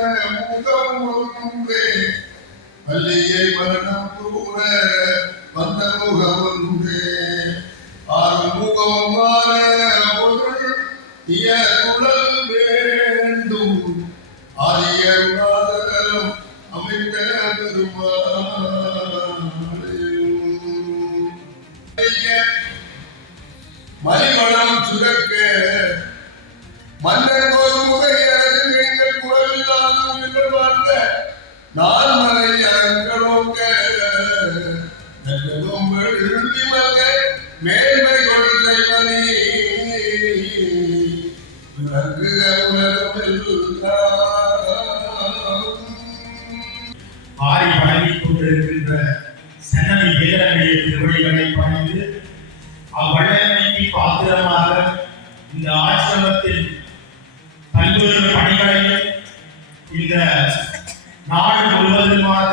முகம் ஒன்றே மல்லிகை மரணம் கூட வந்த முகம் ஒன்றே ஆறுமுகம் மாற பொருள் இய வேண்டும். ஆரியரும் அமைத்த பெருமாள் மலிமணம் சுரக்க நால்மலை அலங்கலோங்க மேன்மை கொள்கை மணி. விளங்குக கொண்டிருக்கின்ற சன்னதி வேதனுடைய திருவடிகளை பணிந்து பாத்திரமாக இந்த ஆசிரமத்தில் பல்வேறு பணிகளையும் இந்த நாடு முழுவதுமாக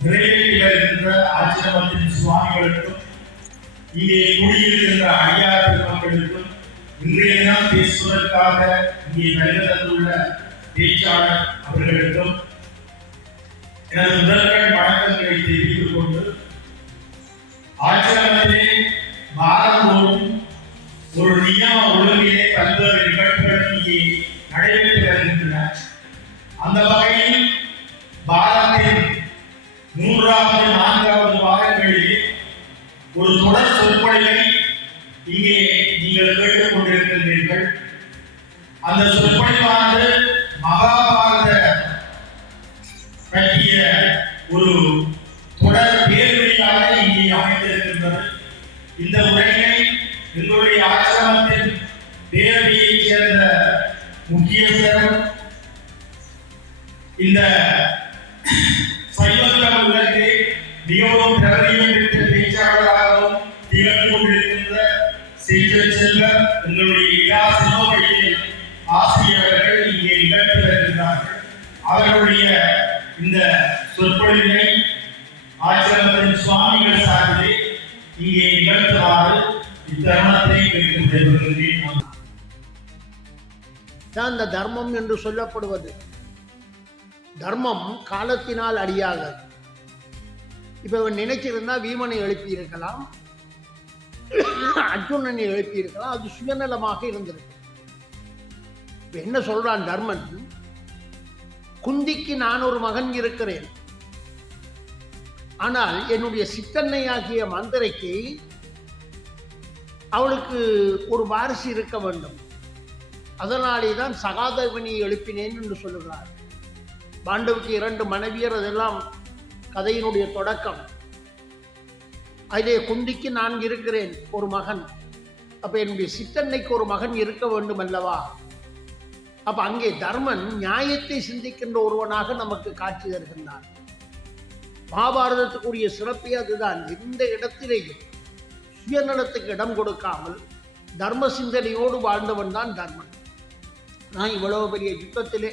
நிறைவேற்றி வருகின்ற ஆசிரமத்தின் சுவாமிகளுக்கும் இங்கே குடியிருக்கின்ற அடியார் பெருமக்களுக்கும் இன்றைய தினம் பேசுவதற்காக இங்கே வருகை தந்துள்ள பேச்சாளர் அவர்களுக்கும் எனது முதல்கள் வணக்கங்களை தெரிவித்து மூன்றாவது நான்காவது வாரங்களில் ஒரு தொடர் சொற்பொழிவை இங்கே நீங்கள் கேட்டுக் கொண்டிருக்கின்றீர்கள் அந்த சொற்பொழிவானது மகாபாரத பற்றிய ஒரு தொடர் பேருரையாக இங்கே அமைந்திருக்கின்றது. இந்த உரையை எங்களுடைய ஆசிரமத்தின் பேரவையைச் சேர்ந்த முக்கியஸ்தரும் இந்த சைவத்தம் உலகிலே மிகவும் பிரபலியம் பெற்ற பேச்சாளராகவும் திகழ்ந்து கொண்டிருக்கின்ற செய்த செல்வர் எங்களுடைய இலா சிவவழியில் ஆசிரியர்கள் இங்கே நிகழ்த்தி வருகின்றார்கள் அவர்களுடைய இந்த சொற்பொழிவினை ஆசிரமத்தின் சுவாமிகள் சார்பிலே இங்கே நிகழ்த்துமாறு இத்தருணத்தை வைத்து விடைபெறுகின்றேன். தான் தர்மம் என்று சொல்லப்படுவது. தர்மம் காலத்தினால் அழியாதது இப்போ இவன் நினைச்சிருந்தா வீமனை எழுப்பி இருக்கலாம் அர்ஜுனனை எழுப்பி இருக்கலாம் அது சுயநலமாக இருந்திருக்கு இப்போ என்ன சொல்றான் தர்மன்? குந்திக்கு நான் ஒரு மகன் இருக்கிறேன். ஆனால் என்னுடைய சித்தன்னையாகிய மந்திரைக்கு அவளுக்கு ஒரு வாரிசு இருக்க வேண்டும். அதனாலே தான் சகாதேவனியை எழுப்பினேன் என்று சொல்லுகிறார். பாண்டவுக்கு இரண்டு மனைவியர் அதெல்லாம் கதையினுடைய தொடக்கம். அதிலே குந்திக்கு நான் இருக்கிறேன் ஒரு மகன். அப்ப என்னுடைய சித்தன்னைக்கு ஒரு மகன் இருக்க வேண்டும் அல்லவா அப்ப அங்கே தர்மன் நியாயத்தை சிந்திக்கின்ற ஒருவனாக நமக்கு காட்சி தருகின்றான். மகாபாரதத்துக்குரிய சிறப்பே அதுதான். எந்த இடத்திலேயும் சுயநலத்துக்கு இடம் கொடுக்காமல் தர்ம சிந்தனையோடு வாழ்ந்தவன் தான் தர்மன். நான் இவ்வளவு பெரிய யுத்தத்திலே